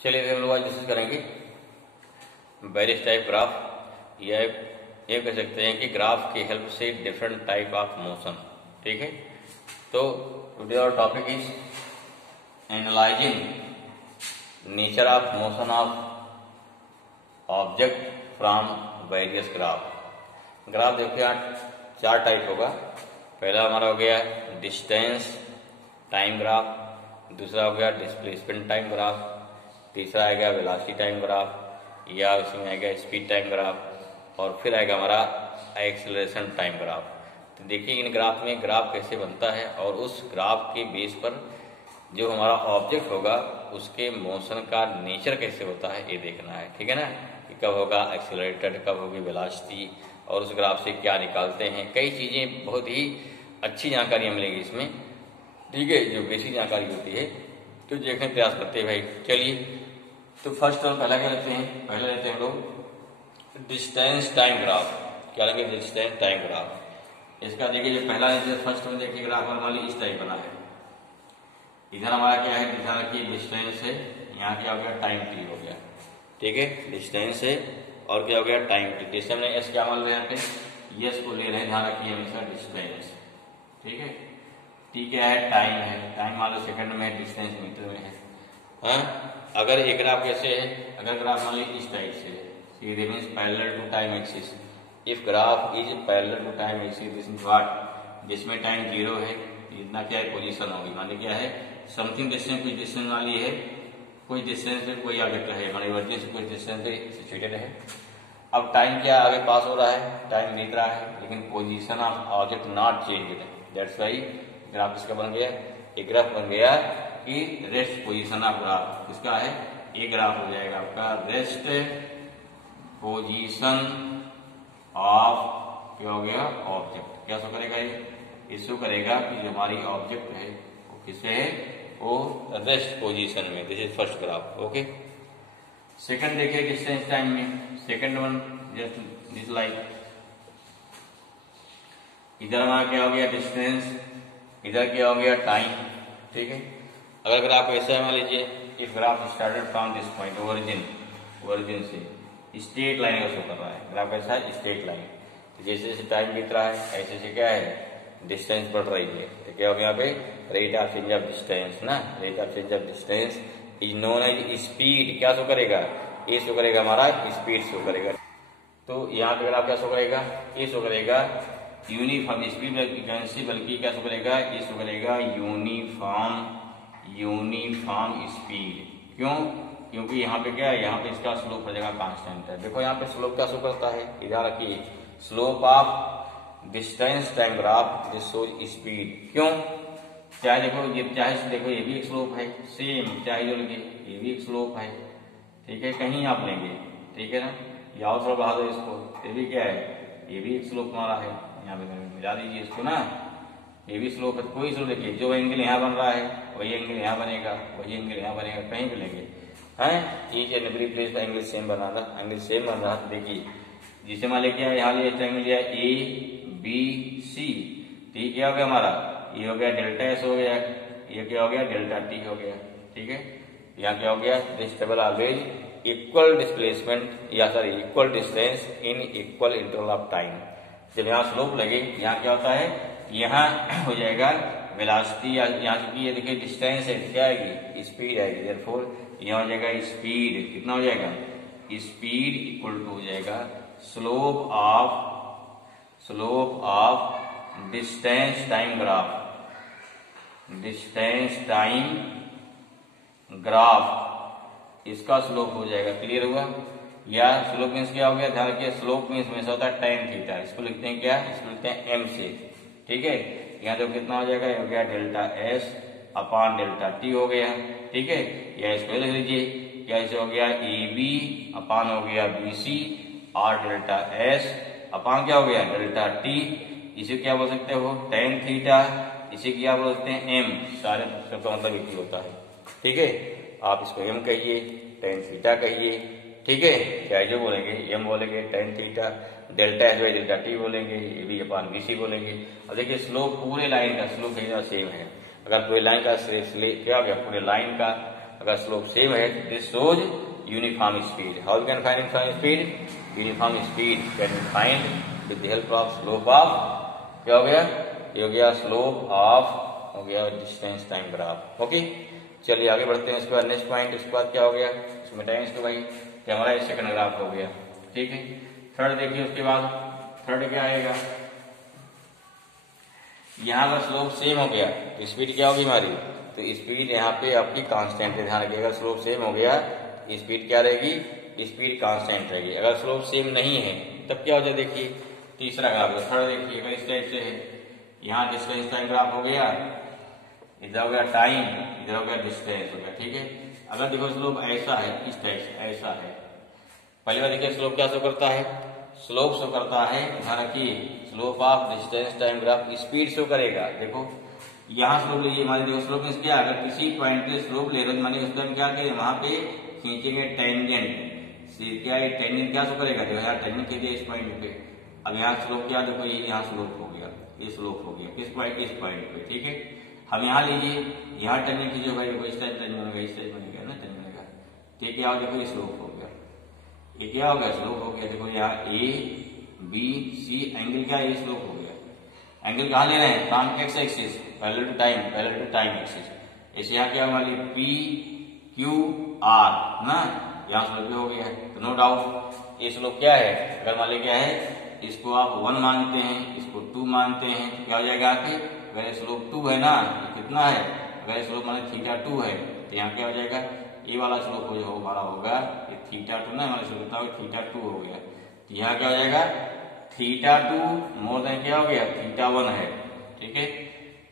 चलिए हम लोग आज डिस्कस करेंगे वेरियस टाइप ग्राफ, या ये कह सकते हैं कि ग्राफ की हेल्प से डिफरेंट टाइप ऑफ मोशन। ठीक है, तो today our topic is analysing nature of motion of object from various graph. Graph देखिए चार टाइप होगा। पहला हमारा हो गया डिस्टेंस टाइम ग्राफ, दूसरा हो गया डिस्प्लेसमेंट टाइम ग्राफ, तीसरा आएगा वेलोसिटी टाइम ग्राफ, या उसमें आएगा स्पीड टाइम ग्राफ, और फिर आएगा हमारा एक्सेलरेशन टाइम ग्राफ। तो देखिए इन ग्राफ में ग्राफ कैसे बनता है और उस ग्राफ के बेस पर जो हमारा ऑब्जेक्ट होगा उसके मोशन का नेचर कैसे होता है ये देखना है। ठीक है ना, कि कब होगा एक्सेलरेटेड, कब होगी वेलोसिटी, और उस ग्राफ से क्या निकालते हैं। कई चीजें बहुत ही अच्छी जानकारी मिलेगी इसमें। ठीक है, जो बेसिक जानकारी होती है तो देखने का प्रयास करते हैं भाई। चलिए, तो फर्स्ट हम पहला क्या लेते हैं, पहले लेते हैं हम लोग डिस्टेंस टाइम ग्राफ। क्या लेंगे? Distance time graph. इसका देखिए जो पहला फर्स्ट में देखिए ग्राफ हमारी इस टाइप बना है। इधर हमारा क्या है, ध्यान रखिए डिस्टेंस है, यहाँ क्या हो गया टाइम टी हो गया। ठीक है, डिस्टेंस है और क्या हो गया टाइम टी। जैसे हमने एस क्या मान लिया यहाँ पे, यस को ले रहे हैं, ध्यान रखिए हमेशा डिस्टेंस। ठीक है, टी क्या है, टाइम है, टाइम मान लो सेकंड में है, डिस्टेंस मीटर में है। हाँ, अगर एक ग्राफ कैसे है, अगर ग्राफ मान लो इस टाइप से सीधे means parallel to time axis. If graph is parallel to time axis this is what, जिसमें टाइम जीरो है, इतना क्या है पोजीशन होगी, मान ली क्या है समथिंग डिस्टेंस, कुछ डिस्टेंस वाली है, कोई डिस्टेंस पे कोई आगे है, हमारी वर्जिन से कुछ डिस्टेंस पे सिचुएटेड है। अब टाइम क्या आगे पास हो रहा है, टाइम बीत रहा है, लेकिन position of object not change. That's why graph इसका बन गया, एक ग्राफ बन गया कि रेस्ट पोजीशन ऑफ ग्राफ किसका है, एक ग्राफ हो जाएगा आपका रेस्ट पोजीशन ऑफ क्या हो गया ऑब्जेक्ट। क्या शो करेगा ये शो करेगा कि जो हमारी ऑब्जेक्ट है वो किससे है, वो रेस्ट पोजीशन में। This is first graph. Okay, second देखिए डिस्टेंस टाइम में, second one just this like, इधर हमारा क्या हो गया डिस्टेंस, इधर क्या हो गया टाइम। ठीक है, अगर ग्राफ ऐसा है मान लीजिए, if graph started from this point origin से स्ट्रेट लाइन का शो कर रहा है, ग्राफ ऐसा है स्ट्रेट लाइन। जैसे जैसे टाइम बीत रहा है ऐसे से क्या है डिस्टेंस बढ़ रही है। तो क्या होगा यहाँ पे rate of change of distance ना, rate of change of distance is known as speed. क्या शो करेगा, ये शो करेगा हमारा स्पीड शो करेगा। तो यहाँ पे ग्राफ क्या शो करेगा, ये शो करेगा यूनिफॉर्म स्पीड बल्कि क्या शो करेगा, ये शो करेगा यूनिफॉर्म स्पीड। क्यों? क्योंकि यहाँ पे क्या है, यहाँ पे इसका स्लोप हो जाएगा कांस्टेंट है। देखो यहाँ पे स्लोप क्या शो करता है, इधर रखिए slope of distance time graph this shows speed. क्यों? चाहे देखो ये भी एक स्लोप है सेम, चाहे जो लगे ये भी एक स्लोप है। ठीक है, कहीं आप लेंगे, ठीक है ना, या थोड़ा बढ़ा दो इसको, ये भी क्या है, ये भी एक स्लोप हमारा है, यहाँ पे मिला दीजिए इसको ना, ये भी स्लोप है। कोई स्लोप देखिए, जो एंगल यहाँ बन रहा है वही एंगल यहाँ बनेगा, वही एंगल यहाँ बनेगा, कहीं भी लेंगे है। ईच एंड एवरी प्लेस का एंगल सेम बना था, एंगल सेम बन रहा। देखिए जिसे मान लिया यहाँ लिया ट्रायंगल लिया ए बी सी, ठीक है, हो गया हमारा, ये हो गया डेल्टा एस हो गया, ये क्या हो गया डेल्टा टी हो गया। ठीक है, यहाँ क्या हो गया this table always equal displacement या sorry equal distance in equal interval of time. जब यहाँ स्लोप लगे यहाँ क्या होता है, यहाँ हो जाएगा वेलोसिटी, या यहाँ की ये देखिए डिस्टेंस है, क्या आएगी स्पीड आएगी। देयरफॉर यहाँ हो जाएगा स्पीड, कितना हो जाएगा स्पीड इक्वल टू हो जाएगा slope of distance time graph, distance time graph इसका स्लोप हो जाएगा। क्लियर हुआ? या स्लोप मीन्स क्या हो गया, ध्यान रखिए स्लोप मीन्स हमेशा होता है tan थीटा, इसको लिखते हैं क्या, इसको लिखते हैं m से। ठीक है, यहाँ तो कितना हो जाएगा, हो गया delta s upon delta t हो गया। ठीक है, या इसको लिख लीजिए, क्या ऐसे हो गया AB अपॉन हो गया BC और डेल्टा s अपॉन क्या हो गया डेल्टा t। इसे क्या बोल सकते हो tan थीटा, इसे क्या बोल सकते हैं m, सारे सबका मतलब एक ही होता है। ठीक है, आप इसको m कहिए, tan थीटा कहिए। ठीक है, क्या जो बोलेंगे m बोलेंगे, tan theta, delta S by delta T बोलेंगे, A B upon B C बोलेंगे। अब देखिए स्लोप पूरे लाइन का स्लोप सेम है। अगर पूरे लाइन का क्या हो गया, पूरे लाइन का अगर स्लोप सेम है तो this shows uniform speed. How we can find uniform speed? Uniform speed can be find with the help of slope of, क्या हो गया, ये हो गया स्लोप ऑफ, हो गया डिस्टेंस टाइम ग्राफ। ओके, चलिए आगे बढ़ते हैं। इसके बाद नेक्स्ट पॉइंट, इसके बाद क्या हो गया, इसमें टाइम्स टू भाई कि हमारा सेकंड ग्राफ हो गया। ठीक है, थर्ड देखिए, उसके बाद थर्ड क्या आएगा, यहाँ अगर स्लोप सेम हो गया तो स्पीड क्या होगी हमारी, तो स्पीड यहाँ पे आपकी कांस्टेंट है। ध्यान रखिएगा, स्लोप सेम हो गया स्पीड क्या रहेगी, स्पीड कांस्टेंट रहेगी। अगर स्लोप सेम नहीं है तब क्या हो जाए, देखिए तीसरा ग्राफ, थर्ड देखिए इस टाइप से है। यहाँ डिस्टेंस टाइम ग्राफ हो गया, इधर हो गया टाइम, इधर हो गया डिस्टेंस हो गया। ठीक है, अगर देखो स्लोप ऐसा है, इस टाइप से ऐसा है, पहली बार देखिए स्लोप क्या शो करता है, स्लोप शो करता है, ध्यान रखिए slope of distance time graph speed show करेगा। देखो यहाँ स्लोप लीजिए, मान लीजिए स्लोप मीन्स क्या, अगर किसी पॉइंट पे स्लोप ले रहे हो मानिए उस टाइम क्या करें, वहां पे खींचेंगे टेंजेंट, क्या ये टेंजेंट क्या शो करेगा, देखो यहाँ टेंजेंट खींचे इस पॉइंट पे। अब यहाँ स्लोप क्या, देखो ये यहाँ स्लोप हो गया, ये स्लोप हो गया किस पॉइंट, इस पॉइंट पे। ठीक है, हम यहाँ लीजिए, यहाँ टेंजेंट खींचो भाई, इस टाइप टेंजेंट बनेगा, इस टाइप बनेगा ना टेंजेंट बनेगा। ठीक है, देखो ये स्लोप हो गया, ये क्या हो गया, स्लोप हो गया। देखो यहाँ ए बी सी एंगल क्या है, स्लोप हो गया। एंगल कहाँ ले रहे हैं, from x axis parallel to time axis. इसे यहाँ क्या हमारी पी क्यू आर ना, यहाँ स्लोप हो गया है, तो नो डाउट ये स्लोप क्या है, अगर मान लीजिए क्या है, इसको आप 1 मानते हैं, इसको 2 मानते हैं, तो क्या हो जाएगा आके, अगर स्लोप 2 है ना, तो कितना है, अगर स्लोप मान थीटा 2 है तो यहाँ क्या हो जाएगा, ये वाला स्लोप हो हमारा होगा ये थीटा 2 ना, हमारा स्लोप होगा थीटा 2 हो गया। तो यहाँ क्या हो जाएगा, थीटा 2 मोर देन क्या हो गया, थीटा 1 है। ठीक है,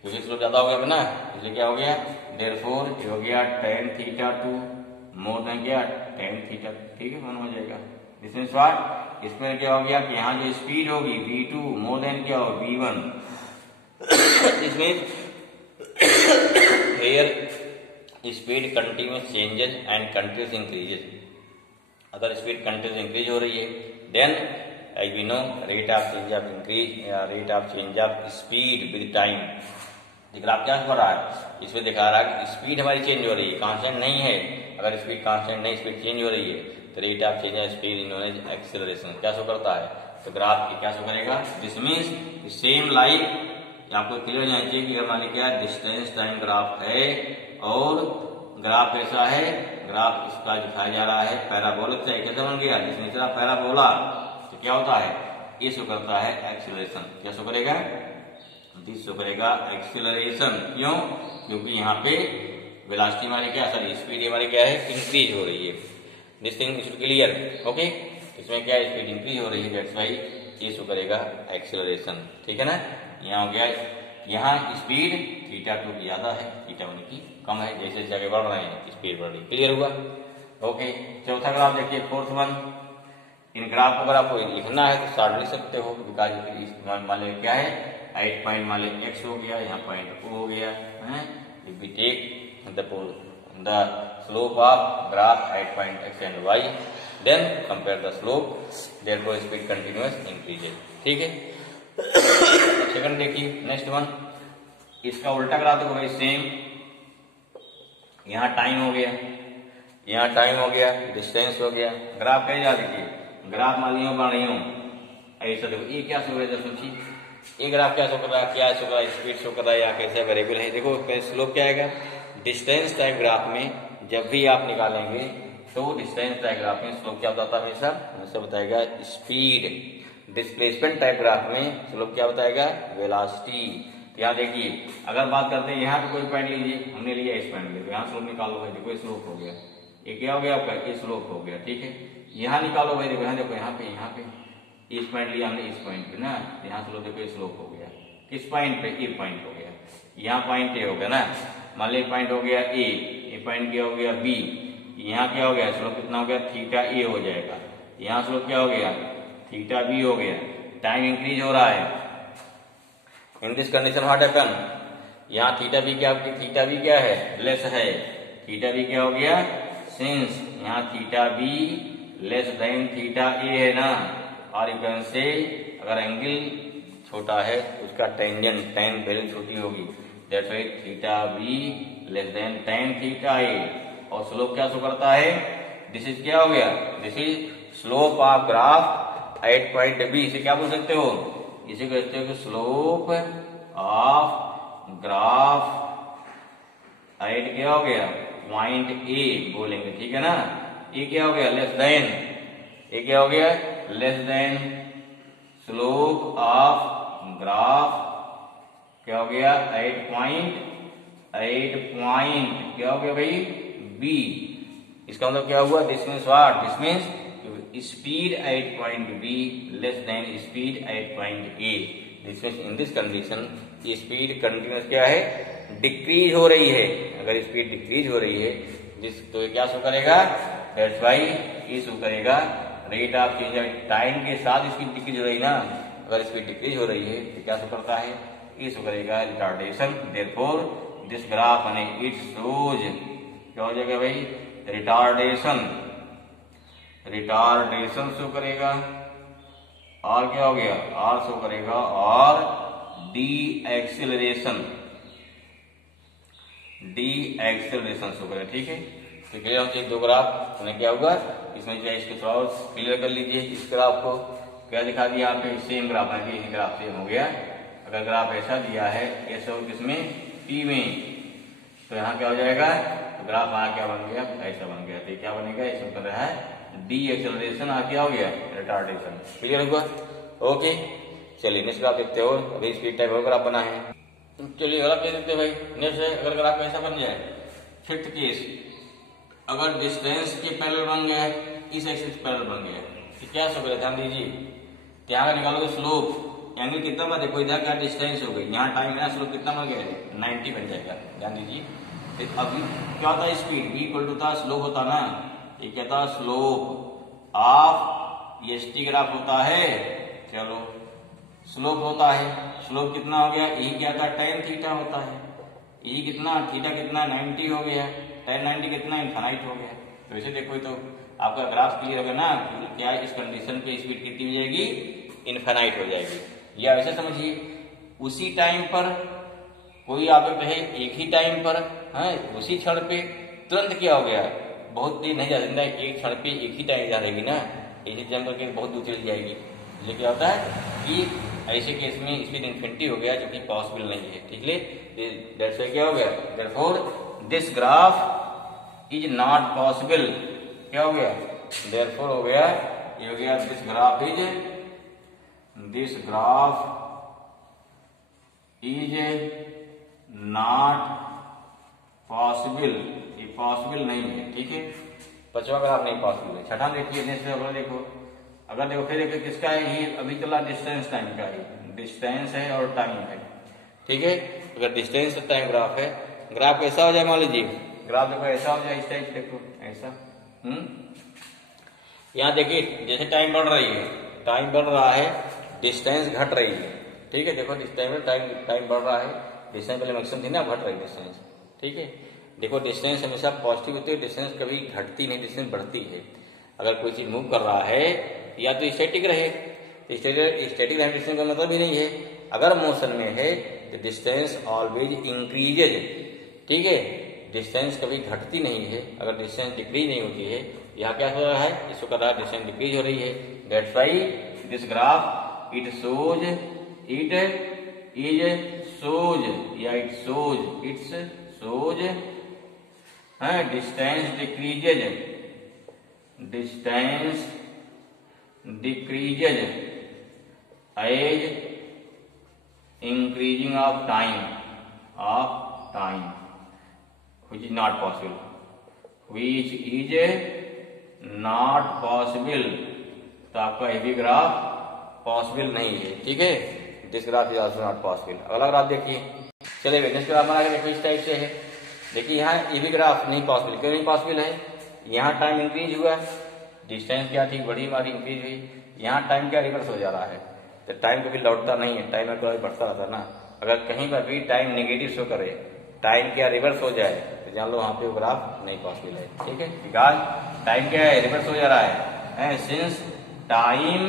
क्योंकि स्लोप ज्यादा हो गया ना, इसलिए क्या हो गया, देयरफॉर ये हो गया tan थीटा 2 मोर देन क्या, tan थीटा। ठीक है, 1 हो जाएगा। दिस मीन्स व्हाट, इसमें क्या हो गया कि यहाँ जो स्पीड होगी v2 मोर देन क्या हो v1। इसमें here speed continuous changes and continuous increases. अगर स्पीड कंटिन्यूस इंक्रीज हो रही है then as we know rate of change of increase rate of change of speed with time। Graph क्या हो रहा है, इसमें दिखा रहा है कि स्पीड हमारी चेंज हो रही है, कांस्टेंट नहीं है। अगर स्पीड कांस्टेंट नहीं, स्पीड चेंज हो रही है तो rate of change of speed known as acceleration क्या शो करता है, तो ग्राफ क्या शो करेगा, दिस मीन्स सेम लाइक आपको क्लियर हो जाना चाहिए कि मान लीजिए क्या डिस्टेंस टाइम ग्राफ है और ग्राफ कैसा है, ग्राफ इसका दिखाया जा रहा है पैराबोलिक से, कैसे बन गया, जिसमें तरह पैराबोला, तो क्या होता है, ये शो करता है एक्सीलरेशन। क्या शो करेगा, दिस शो करेगा एक्सीलरेशन। क्यों, क्योंकि यहाँ पे वेलोसिटी हमारी क्या, सॉरी स्पीड हमारी क्या है, इंक्रीज हो रही है। This thing is clear. Okay, इसमें क्या स्पीड इंक्रीज हो रही है, दैट्स व्हाई ये शो करेगा एक्सीलरेशन। ठीक है ना, यहाँ हो गया, यहाँ स्पीड थीटा 2 की ज्यादा है, थीटा 1 की कम है, जैसे जैसे आगे बढ़ रहे हैं स्पीड बढ़ रही। क्लियर हुआ। ओके, चौथा ग्राफ देखिए, फोर्थ वन। इन ग्राफ को अगर आपको लिखना है तो शॉर्ट लिख सकते हो, बिकॉज मान लीजिए क्या है, 8 पॉइंट मान लीजिए एक्स हो गया, यहाँ पॉइंट ओ हो गया है। If we take the slope of graph 8 point x and y, then compare the slope, therefore speed continuous increases. ठीक है, सेकंड देखिए, नेक्स्ट वन, इसका उल्टा ग्राफ देखो भाई, सेम। यहाँ टाइम हो गया, यहाँ टाइम हो गया, डिस्टेंस हो गया, ग्राफ कहीं जा देखिए, ग्राफ मान लियो बन रही हूँ ऐसा, देखो ये क्या शो कर रहा है, सोचिए ये ग्राफ क्या शो कर रहा है, क्या शो कर रहा है, स्पीड शो कर रहा है या कैसे वेरिएबल है। देखो स्लोप क्या आएगा, डिस्टेंस टाइप ग्राफ में जब भी आप निकालेंगे तो डिस्टेंस टाइप ग्राफ में स्लोप क्या बताता है, हमेशा बताएगा स्पीड। डिस्प्लेसमेंट टाइप ग्राफ में स्लोप क्या बताएगा, वेलोसिटी। यहाँ देखिए, अगर बात करते हैं यहाँ पे कोई पॉइंट लीजिए, हमने लिया इस पॉइंट में, यहाँ स्लोप निकालो भाई, देखो स्लोप हो गया, ये क्या हो गया आपका, ये स्लोप हो गया। ठीक है, यहाँ निकालो भाई, देखो यहाँ देखो, यहाँ पे इस पॉइंट लिया हमने, इस पॉइंट पे ना, यहाँ स्लोप देखो स्लोप हो गया, किस पॉइंट पे, ये पॉइंट हो गया, यहाँ पॉइंट ए हो गया ना, मान लीजिए पॉइंट हो गया ए, ये पॉइंट क्या हो गया बी, यहाँ क्या हो गया स्लोप कितना हो गया, थीटा ए हो जाएगा, यहाँ स्लोप क्या हो गया, थीटा बी हो गया, टाइम इंक्रीज हो रहा है। In this condition what happen, यहाँ थीटा बी क्या, थीटा बी क्या है, लेस है, थीटा बी क्या हो गया, सिंस यहाँ theta B less than theta A है ना, और यू कैन से अगर एंगल छोटा है उसका टेंजेंट टेन वैल्यू छोटी होगी, that's why theta B less than tan theta A. और स्लोप क्या शो करता है, दिस इज क्या हो गया, this is slope of graph at point B. इसे क्या बोल सकते हो, इसे कहते हो कि स्लोप ऑफ ग्राफ एट क्या हो गया, पॉइंट ए बोलेंगे, ठीक है ना। ये क्या हो गया, लेस देन, ये क्या हो गया, less than slope of graph क्या हो गया, 8 पॉइंट क्या हो गया भाई, बी। इसका मतलब क्या हुआ, this means what, this means speed at point B less then speed at point A. This means in this condition speed continuous क्या है, डिक्रीज हो रही है। अगर स्पीड डिक्रीज हो रही है जिस तो ये क्या शो करेगा, दैट्स व्हाई ये शो करेगा rate of change of time के साथ स्पीड डिक्रीज हो रही ना। अगर स्पीड डिक्रीज हो रही है तो क्या शो करता है, ये शो करेगा रिटार्डेशन। देयरफॉर दिस ग्राफ यानी इट शोज क्या हो जाएगा भाई, रिटार्डेशन, रिटार्डेशन शो करेगा। और क्या हो गया, आर शो करेगा और डी एक्सेलरेशन शो करेगा, ठीक है। तो क्लियर हम एक दो ग्राफ उन्हें क्या होगा, इसमें जो है इसको थोड़ा क्लियर कर लीजिए। इस ग्राफ को क्या दिखा दिया यहाँ पे, सेम ग्राफ है कि यही ग्राफ सेम हो गया। अगर ग्राफ ऐसा दिया है ऐसा हो किसमें, टी में, तो यहाँ क्या हो जाएगा, तो ग्राफ यहाँ क्या बन गया, ऐसा बन गया। तो क्या बनेगा, इसमें कर रहा है डी एक्सेलरेशन, आ क्या हो गया, रिटार्डेशन। क्लियर हुआ, ओके। चलिए नेक्स्ट ग्राफ देखते हो। अभी स्पीड टाइप ग्राफ बना है, चलिए ग्राफ दे देते भाई। नेक्स्ट है, अगर ग्राफ ऐसा बन जाए, फिफ्थ केस, अगर डिस्टेंस के पैरेलल बन गया है, इस एक्सिस पैरेलल बन गया है, तो क्या शो करेगा, ध्यान दीजिए। यहाँ का निकालोगे स्लोप, एंगल कितना बना, देखो इधर क्या डिस्टेंस हो गई, यहाँ टाइम है, स्लोप कितना बन गया, 90 बन जाएगा। ध्यान दीजिए। अभी क्या होता है, स्पीड बी इक्वल टू था स्लोप होता ना, ये क्या था, slope of S T graph होता है। चलो स्लोप होता है, स्लोप कितना हो गया, ई क्या था, tan थीटा होता है। ई कितना, थीटा कितना, 90 हो गया, tan 90 कितना, इनफाइनाइट हो गया। तो इसे देखो तो आपका ग्राफ क्लियर होगा ना, क्या इस कंडीशन पे स्पीड कितनी हो जाएगी, इनफाइनाइट हो जाएगी। या वैसे समझिए, उसी टाइम पर कोई ऑब्जेक्ट है, एक ही टाइम पर है, उसी क्षण पे तुरंत क्या हो गया, बहुत देर नहीं जा सकता, एक क्षण पे एक ही टाइम जा रहेगी ना, इसी जम करके बहुत दूर चली जाएगी। इसलिए क्या होता है कि ऐसे केस में स्पीड इन्फिनिटी हो गया, जो कि पॉसिबल नहीं है, ठीक है। दैट्स व्हाई क्या हो गया, therefore this graph is not possible, क्या हो गया, देयरफॉर हो गया, ये हो गया this graph is not possible, ये पॉसिबल नहीं है, ठीक है। पांचवा ग्राफ नहीं पॉसिबल है। छठा देखिए, देखो अगर देखो फिर देखो किसका है, ये अभी चला डिस्टेंस टाइम का है, डिस्टेंस है और टाइम है, ठीक है। अगर डिस्टेंस टाइम ग्राफ है, ग्राफ कैसा हो जाए, मान लीजिए ग्राफ देखो ऐसा हो जाए, इस टाइप देखो ऐसा, यहाँ देखिए जैसे टाइम बढ़ रही है, टाइम बढ़ रहा है, डिस्टेंस घट रही है, ठीक है। देखो इस टाइम में टाइम बढ़ रहा है, डिस्टेंस पहले मैक्सिमम थी ना, घट रही डिस्टेंस, ठीक है। देखो डिस्टेंस हमेशा पॉजिटिव होती है, डिस्टेंस कभी घटती नहीं, डिस्टेंस बढ़ती है। अगर कोई चीज मूव कर रहा है या तो स्टैटिक रहे, तो स्टैटिक रहने डिस्टेंस का मतलब ही नहीं है। अगर मोशन में है तो डिस्टेंस ऑलवेज इंक्रीजेज, ठीक है, डिस्टेंस कभी घटती नहीं है। अगर डिस्टेंस डिक्रीज नहीं होती है, यहाँ क्या हो रहा है, इसको कर रहा है डिस्टेंस डिक्रीज हो रही है। That's why this graph it shows distance decreases as increasing of time which is not possible, तो आपका ये भी ग्राफ पॉसिबल नहीं है, ठीक है। This graph is also not possible. अगला ग्राफ देखिए, चलिए नेक्स्ट ग्राफ बना के देखो, इस टाइप से है। देखिए यहाँ ये भी ग्राफ नहीं पॉसिबल, क्यों नहीं पॉसिबल है, यहाँ टाइम इंक्रीज हुआ, डिस्टेंस क्या थी, बड़ी हमारी इंक्रीज हुई, यहाँ टाइम क्या रिवर्स हो जा रहा है, तो टाइम कभी लौटता नहीं है, टाइम में कभी बढ़ता रहता ना। अगर कहीं पर भी टाइम नेगेटिव शो करे, टाइम क्या रिवर्स हो जाए, तो जान लो वहां पे वो ग्राफ नहीं पॉसिबल है, ठीक है। बिकॉज टाइम क्या है, रिवर्स हो जा रहा है, since time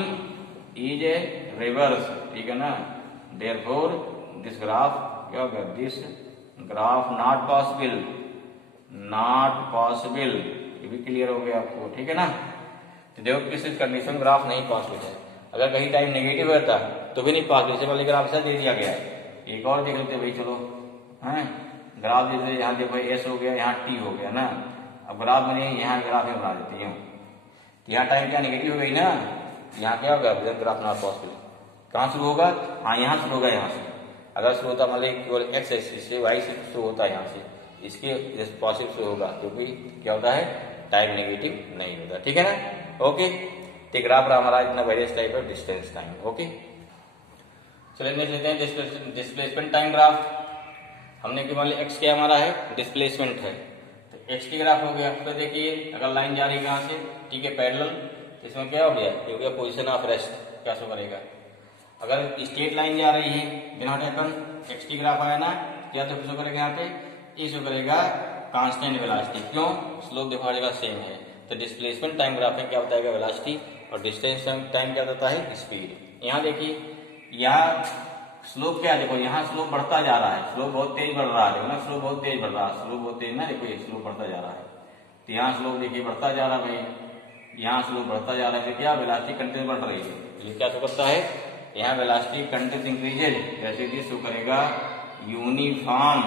is a reverse, ठीक है ना। देयरफॉर दिस ग्राफ क्या होगा, this graph not possible, not possible, ये भी क्लियर हो गया आपको, ठीक है ना। तो देखो किस कंडीशन ग्राफ नहीं पॉसिबल है, अगर कहीं टाइम नेगेटिव रहता तो भी नहीं पॉसिबल, जैसे वाले ग्राफ ऐसा दे दिया गया है। एक और देख लेते भाई, चलो है ग्राफ, जैसे यहाँ देखो एस हो गया, यहाँ टी हो गया ना, अब ग्राफ बने यहाँ ग्राफ में बना देती हूँ, यहाँ टाइम क्या नेगेटिव हो गई ना, यहाँ क्या होगा ग्राफ नॉट पॉसिबल। कहाँ शुरू होगा, हाँ यहाँ शुरू होगा, यहाँ से अगर शुरू होता मान ली केवल एक्स एक्सिस से, वाई से शुरू होता है यहाँ से, इसके पॉसिबल शुरू होगा, क्योंकि क्या होता है टाइम नेगेटिव नहीं होता, ठीक है ना। ओके, तो ग्राफ हमारा इतना various type of distance time. Okay, चलिए नेक्स्ट लेते हैं डिस्प्लेसमेंट टाइम ग्राफ। हमने कि मान ली एक्स क्या हमारा है, डिस्प्लेसमेंट है, तो एक्स की ग्राफ हो गया। तो देखिए अगर लाइन जा रही है कहाँ से, ठीक है पैरेलल, इसमें क्या हो गया पोजीशन ऑफ रेस्ट, क्या शो करेगा। अगर स्ट्रेट लाइन जा रही है बिना टेकन, एक्स की ग्राफ आया ना, क्या तो शो करेगा यहाँ पे, ये शो करेगा कांस्टेंट वेलोसिटी, क्यों, स्लोप देखो हर जगह सेम है। तो डिस्प्लेसमेंट टाइम ग्राफ में क्या बताएगा, वेलोसिटी, और डिस्टेंस टाइम क्या होता है, स्पीड। यहाँ देखिए यहाँ स्लोप क्या है, देखो यहाँ स्लोप बढ़ता जा रहा है, स्लोप बहुत तेज बढ़ रहा है, देखो ना स्लोप बहुत तेज बढ़ रहा है, स्लोप बहुत तेज ना, देखो ये स्लोप बढ़ता जा रहा है। तो यहाँ स्लोप देखिए बढ़ता जा रहा है भाई, यहाँ स्लोप बढ़ता जा रहा है, क्या वेलोसिटी कंटिन्यू बढ़ रही है। ये क्या शो करता है, यहाँ वेलोसिटी कंटिन्यू इंक्रीजेज, जैसे कि शो करेगा यूनिफॉर्म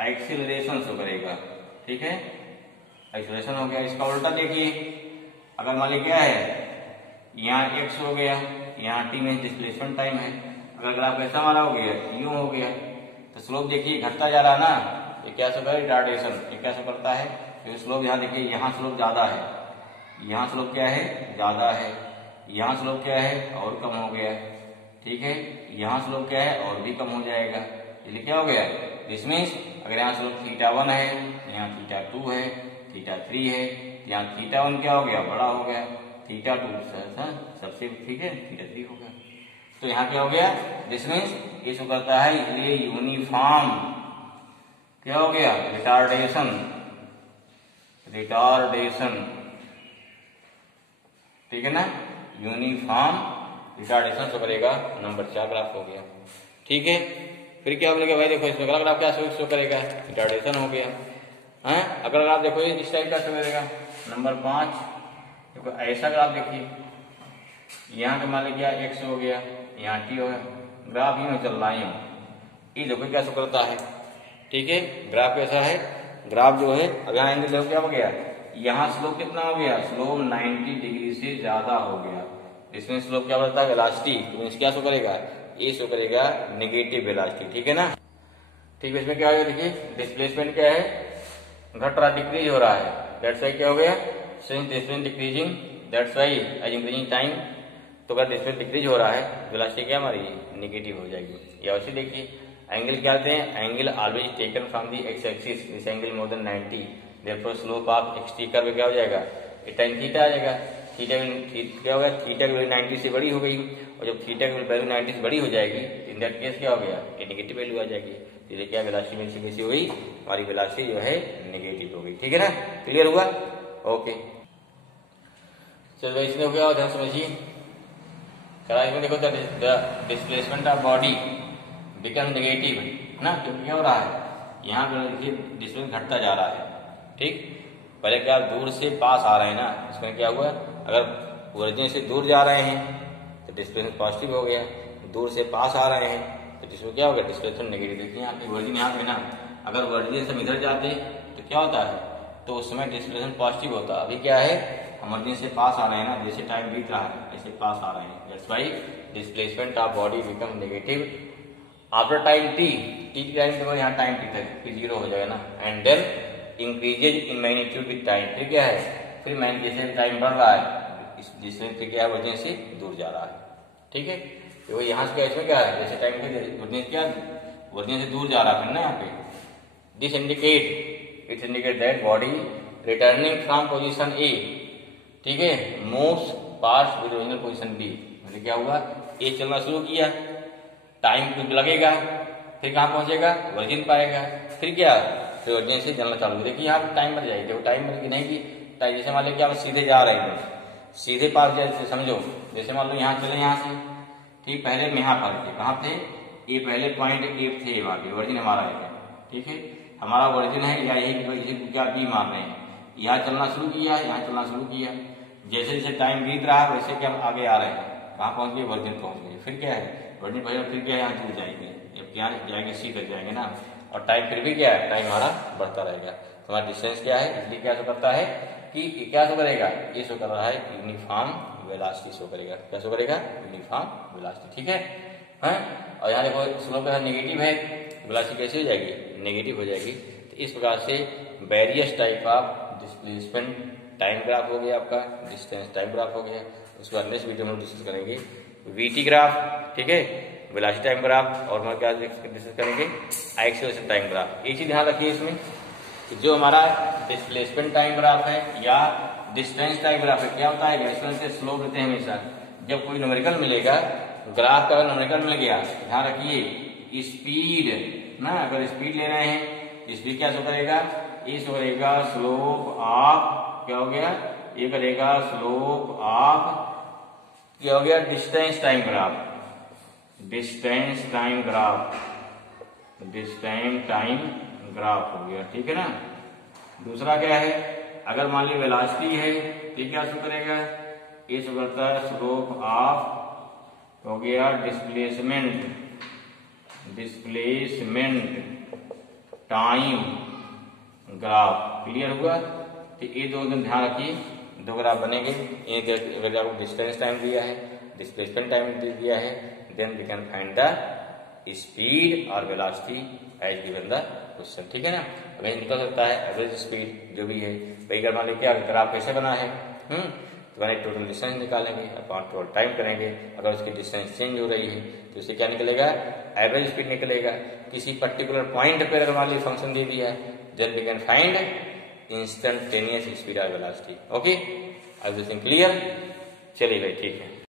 एक्सीलरेशन शो करेगा, ठीक है, एक्सीलरेशन हो गया। इसका उल्टा देखिए, अगर मान ली क्या है, यहाँ एक्स हो गया, यहाँ टी में डिस्प्लेसमेंट टाइम है, अगर ग्राफ ऐसा हमारा हो गया, यूं हो गया, तो स्लोप देखिए घटता जा रहा है ना, ये क्या शो करेगा, रिटार्डेशन, ये क्या शो करता है, तो स्लोप यहाँ देखिए, यहाँ स्लोप ज्यादा है, यहाँ स्लोप क्या है, ज्यादा है, यहाँ स्लोप क्या है, और कम हो गया, ठीक है, यहाँ स्लोप क्या है, और भी कम हो जाएगा, इसलिए क्या हो गया, दिस मीन्स अगर यहाँ स्लोप θ1 है, यहाँ θ2 है, θ3 है, यहाँ θ1 क्या हो गया, बड़ा हो गया, θ2 सबसे ठीक है, θ3 हो गया। तो यहाँ क्या हो गया, दिस मीन्स ये शो करता है, इसलिए यूनिफॉर्म क्या हो गया, रिटार्डेशन, रिटार्डेशन, ठीक है ना, यूनिफॉर्म रिटार्डेशन शो करेगा। नंबर 4 ग्राफ हो गया, ठीक है। फिर क्या बोलेगा भाई, देखो इसमें अगला ग्राफ क्या शो करेगा, रिटार्डेशन हो गया है। अगर ग्राफ देखो इस टाइप का शो करेगा। नंबर 5 देखो ऐसा ग्राफ देखिए, यहाँ का मान लीजिए एक्स हो गया, यहाँ टी हो गया, ग्राफ यूं चल रहा है, ये देखो क्या शो करता है, ठीक है। ग्राफ कैसा है, ग्राफ जो है अब यहाँ एंगल देखो क्या हो गया, यहाँ स्लोप कितना हो गया, स्लोप 90 डिग्री से ज्यादा हो गया, इसमें स्लोप क्या बढ़ता है, वेलोसिटी, तो क्या शो करेगा, ये शो करेगा नेगेटिव वेलोसिटी, ठीक है ना। ठीक है, इसमें क्या हो गया देखिए, डिस्प्लेसमेंट क्या है, घट रहा, डिक्रीज हो रहा है, दैट्स वाई क्या हो गया, since displacement decreasing that's why as increasing time, तो अगर डिस्प्लेसमेंट डिक्रीज हो रहा है, वेलोसिटी क्या हमारी नेगेटिव हो जाएगी। या वैसे देखिए एंगल क्या आते हैं, angle always taken from the x axis, this angle more than 90, therefore slope of x T curve क्या हो जाएगा, tan थीटा आ जाएगा, थीटा क्या होगा, थीटा की वैल्यू 90 से बड़ी हो गई, और जब थीटा की वैल्यू 90 से बड़ी हो जाएगी, इन दैट केस क्या हो गया, ये नेगेटिव वैल्यू आ जाएगी, इसलिए क्या वेलोसिटी में से कैसी हो गई, हमारी वेलोसिटी जो है नेगेटिव हो गई, ठीक है ना, क्लियर हुआ। ओके, चलो इसमें हो गया, ध्यान समझिए, इसमें देखो the displacement of body become negative ना, क्योंकि क्या हो रहा है, यहाँ पर देखिए डिस्प्लेसमेंट घटता जा रहा है, ठीक, पहले क्या दूर से पास आ रहे हैं ना, इसमें क्या हुआ, अगर ओरिजिन से दूर जा रहे हैं तो डिस्प्लेसमेंट पॉजिटिव हो गया, दूर से पास आ रहे हैं तो जिसमें क्या हो गया, डिस्प्लेसमेंट नेगेटिव। देखिए यहाँ पे ओरिजिन यहाँ पे ना, अगर ओरिजिन से हम इधर जाते तो क्या होता है, तो उस समय डिस्प्लेसमेंट पॉजिटिव होता, अभी क्या है, हम ओरिजिन से पास आ रहे हैं ना, जैसे टाइम बीत रहा है ऐसे पास आ रहे हैं, that's why displacement of body become negative after time T, T time के बाद यहाँ टाइम टी तक फिर 0 हो जाएगा ना, and then increases in magnitude with time, फिर क्या है, फिर जैसे टाइम बढ़ रहा है, जिसमें फिर क्या है, वजह से दूर जा रहा है, ठीक है। तो यहाँ से इसमें क्या है, जैसे टाइम के क्या वजह से दूर जा रहा है ना, यहाँ पे this indicate that body returning from position A, ठीक है, moves pass with original position B, मतलब क्या हुआ, ए चलना शुरू किया, टाइम कुछ लगेगा, फिर कहाँ पहुंचेगा, वर्जिन पाएगा, फिर क्या, फिर वर्जिन से चलना चालू। देखिए यहाँ टाइम बढ़ जाएगी, देखो टाइम बढ़ नहीं की, जैसे मान लो कि आप सीधे जा रहे हैं, सीधे पास जैसे समझो, जैसे मान लो यहाँ चले, यहाँ से ठीक, पहले हम यहाँ पर थे, कहाँ थे, ये पहले पॉइंट ए थे, वहाँ पे वर्जिन हमारा है, ठीक है, हमारा ओरिजिन है या यही क्या बी मान रहे हैं, यहाँ चलना शुरू किया, यहाँ चलना शुरू किया, जैसे जैसे टाइम बीत रहा है वैसे क्या हम आगे आ रहे हैं, कहाँ पहुंच गए, ओरिजिन पहुंच गए, फिर क्या है ओरिजिन पहुंच, फिर क्या है यहाँ टूट जाएंगे, यहाँ जाएंगे सी तक जाएंगे ना, और टाइम फिर भी क्या है, टाइम हमारा बढ़ता रहेगा। तो हमारा डिस्टेंस क्या है, इसलिए क्या शो करता है कि क्या शो करेगा, ये शो कर रहा है यूनिफॉर्म वेलोसिटी शो करेगा, क्या शो करेगा, यूनिफॉर्म वेलोसिटी, ठीक है, हैं? और यहाँ देखो स्लोप का नेगेटिव है, वेलोसिटी कैसे हो जाएगी, नेगेटिव हो जाएगी। तो इस प्रकार से various type of displacement time graph हो गया आपका, डिस्टेंस टाइम ग्राफ हो गया। उसके बाद नेक्स्ट वीडियो में डिस्कस करेंगे वीटी ग्राफ, ठीक है, वेलोसिटी टाइम ग्राफ, और हम क्या डिस्कस करेंगे, एक्सेलरेशन टाइम ग्राफ। एक चीज ध्यान रखिए इसमें, जो हमारा डिस्प्लेसमेंट टाइम ग्राफ है या डिस्टेंस टाइम ग्राफ है, क्या होता है, एक्सेलरेशन से स्लोप लेते हैं हमेशा। जब कोई न्यूमेरिकल मिलेगा, ग्राफ का न्यूमेरिकल मिल गया, ध्यान रखिए स्पीड ना, अगर स्पीड ले रहे हैं, स्पीड क्या शो करेगा, ये शो करेगा स्लोप ऑफ, क्या हो गया, ये करेगा स्लोप ऑफ, क्या हो गया, distance time graph, distance time graph, distance time graph हो गया, ठीक है ना। दूसरा क्या है, अगर मान ली वेलोसिटी है तो क्या शो करेगा, ये शो करता है स्लोप ऑफ, हो गया displacement, displacement time graph, clear हुआ। तो ये दो ध्यान रखिए, दो ग्राफ बनेंगे, एक अगर आपको डिस्टेंस टाइम दिया है, डिस्प्लेसमेंट टाइम दिया है, then we can find the speed और velocity as given the question, ठीक है ना। अब निकल सकता है एवरेज स्पीड जो भी है, वही अगर मान लीजिए ग्राफ कैसे बना है, तो मैंने टोटल डिस्टेंस निकालेंगे अपॉन टोटल टाइम करेंगे, अगर उसकी डिस्टेंस चेंज हो रही है तो इससे क्या निकलेगा, एवरेज स्पीड निकलेगा। किसी पर्टिकुलर पॉइंट पर अगर मान लीजिए फंक्शन दे दिया है, then we can find instantaneous speed और वेलोसिटी। ओके, एवरीथिंग क्लियर, चलिए भाई ठीक है।